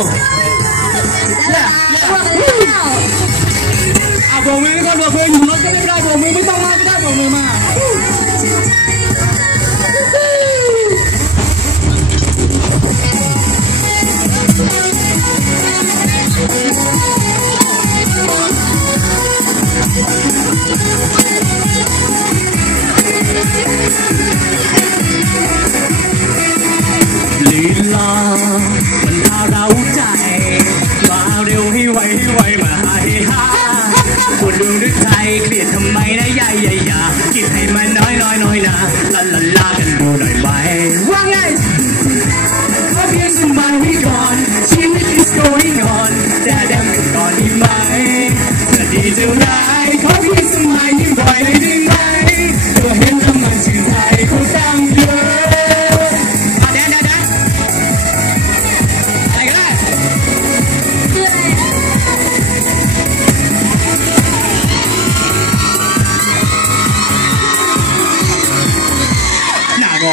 对呀，啊！报名的都报名了，他没来，报名没要来，他来报名来。sao đều hi hoài hi hoài mà hi ha Buồn đường đứt thay kia thầm mây đấy dài dài dài Chỉ thầy mà nói nói nói là La la la cần bù đời bài Quang ngay Hấp yên xung bài hi còn Chỉ nít is going on Đã đem cực còn đi mãi Giờ đi dưu lại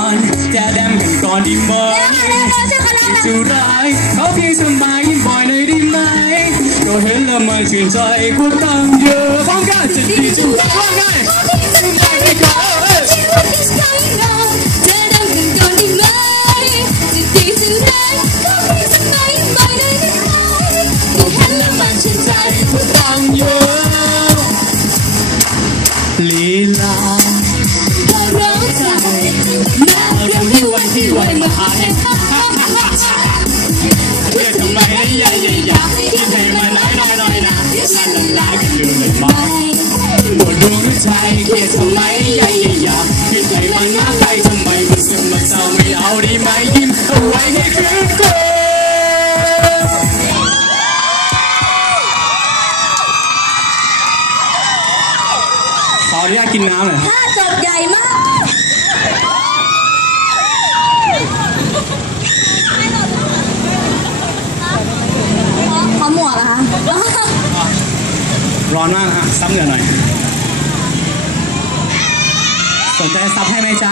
còn cha đem gần con đi mời dù đại có khi sương mai nhìn mọi nơi đi mãi rồi hết là mọi chuyện của gái, đi, di, di, trời của tâm giờ phong ca chỉ vì chủ quan ngay Lila. ขออนุญาตกินน้ำหน่อยถ้าจบใหญ่มากร้อนมากนะซับเหนือหน่อย สนใจซับให้ไหมจ๊ะ